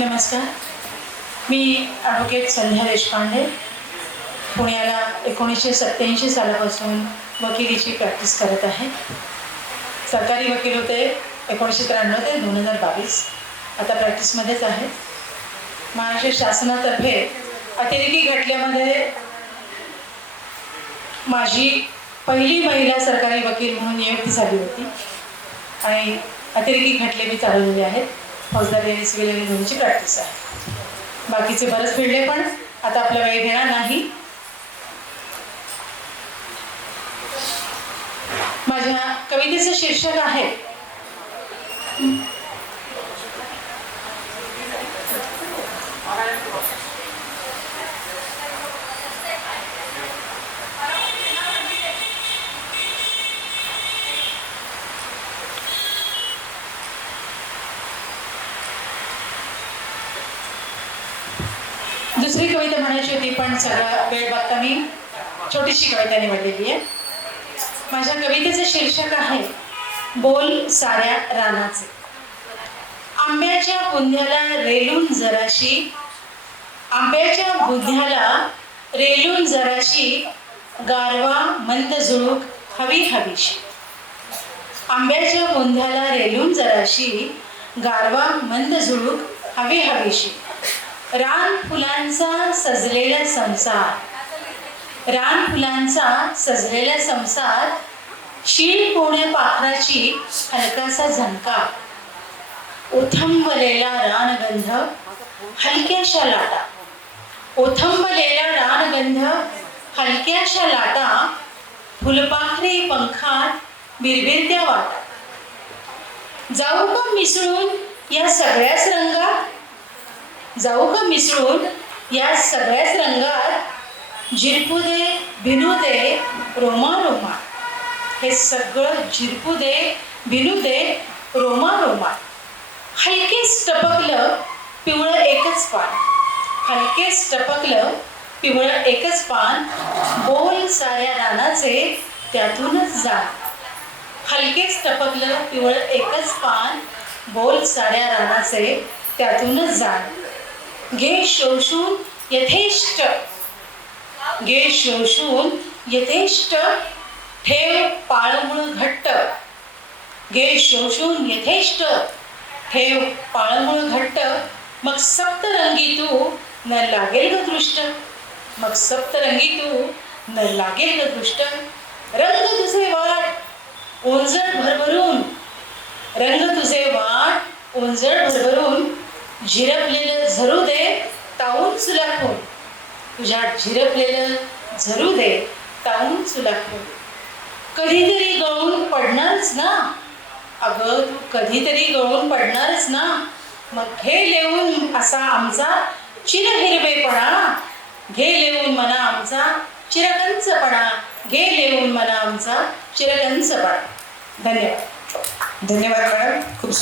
नमस्कार. मी ॲडव्होकेट संध्या देशपांडे, पुण्याला 1987 सालापासून वकिलीची प्रॅक्टिस करत आहे. सरकारी वकील होते 1993 ते 2022. आता प्रॅक्टिसमध्येच आहे. महाराष्ट्र शासनातर्फे अतिरेकी खटल्यामध्ये माझी पहिली महिला सरकारी वकील म्हणून नियुक्ती झाली होती आणि अतिरेकी खटले मी चालवलेले आहेत. फौजदारी आणि सिव्हिल आणि दोन्हीची प्रॅक्टिस आहे. बाकीचे बरेच फिरले, पण आता आपला वेळ घेणार नाही. माझ्या कवितेचं शीर्षक आहे दुसरी कविता म्हणायची होती, पण सगळा वेळ बघता मी छोटीशी कविता निवडलेली आहे. माझ्या कवितेचं शीर्षक आहे बोल साऱ्या रानाचे. आंब्याच्या बुंध्याला रेलून जराशी, आंब्याच्या बुंध्याला रेलून जराशी, गारवा मंद झुळूक हवी हवीशी. आंब्याच्या बुंध्याला रेलून जराशी, गारवा मंद झुळूक हवी हवीशी. रान फुलांचा सजलेला संसार, रान फुलांचा सजलेला संसार, शीळ पोण्या पाखराची हलकासा झणकार. ओथंबलेला रानगंध हलक्याशा लाटा, ओथंबलेला रानगंध हलक्याशा लाटा, फुलपाखरे पंखात बिरबिरत्या वाटा. जाऊ का मिसळून या सगळ्याच रंगात, जाऊ का मिसळून या सगळ्याच रंगात, झिरपू दे भिनू दे रोमा रोमा. हे सगळं झिरपू दे भिनू दे रोमा रोमा. हलकेच टपकलं पिवळं एकच पान, हलकेच टपकलं पिवळं एकच पान, बोल साऱ्या रानाचे त्यातूनच जा. हलकेच टपकलं पिवळं एकच पान, बोल साऱ्या रानाचे त्यातूनच जा. घे शोषून यथेष्ट, घे शोषून यथेष्ट, ठेव पाळमुळ घट्ट. घे शोषून यथेष्ट, ठेव पाळमुळ घट्ट, मग सप्तरंगी तू न लागेल ग दृष्ट. मग सप्तरंगी तू न लागेल ग दृष्ट. रंग तुझे वाट ओंजळ भरभरून, रंग तुझे वाट ओंजळ भरभरून, झिरपलेलं झरू दे तावून सुलाखून. तुझ्या झिरपलेलं झरू दे तावून सुलाखून. कधीतरी गळून पडणारच ना, अगं तू कधीतरी गळून पडणारच ना. मग घे लिहून असा आमचा चिरहिरवेपणा, घे लिहून मना आमचा चिरकंचपणा, घे लिहून मना आमचा चिरकंचपणा. धन्यवाद. धन्यवाद मॅडम. खूप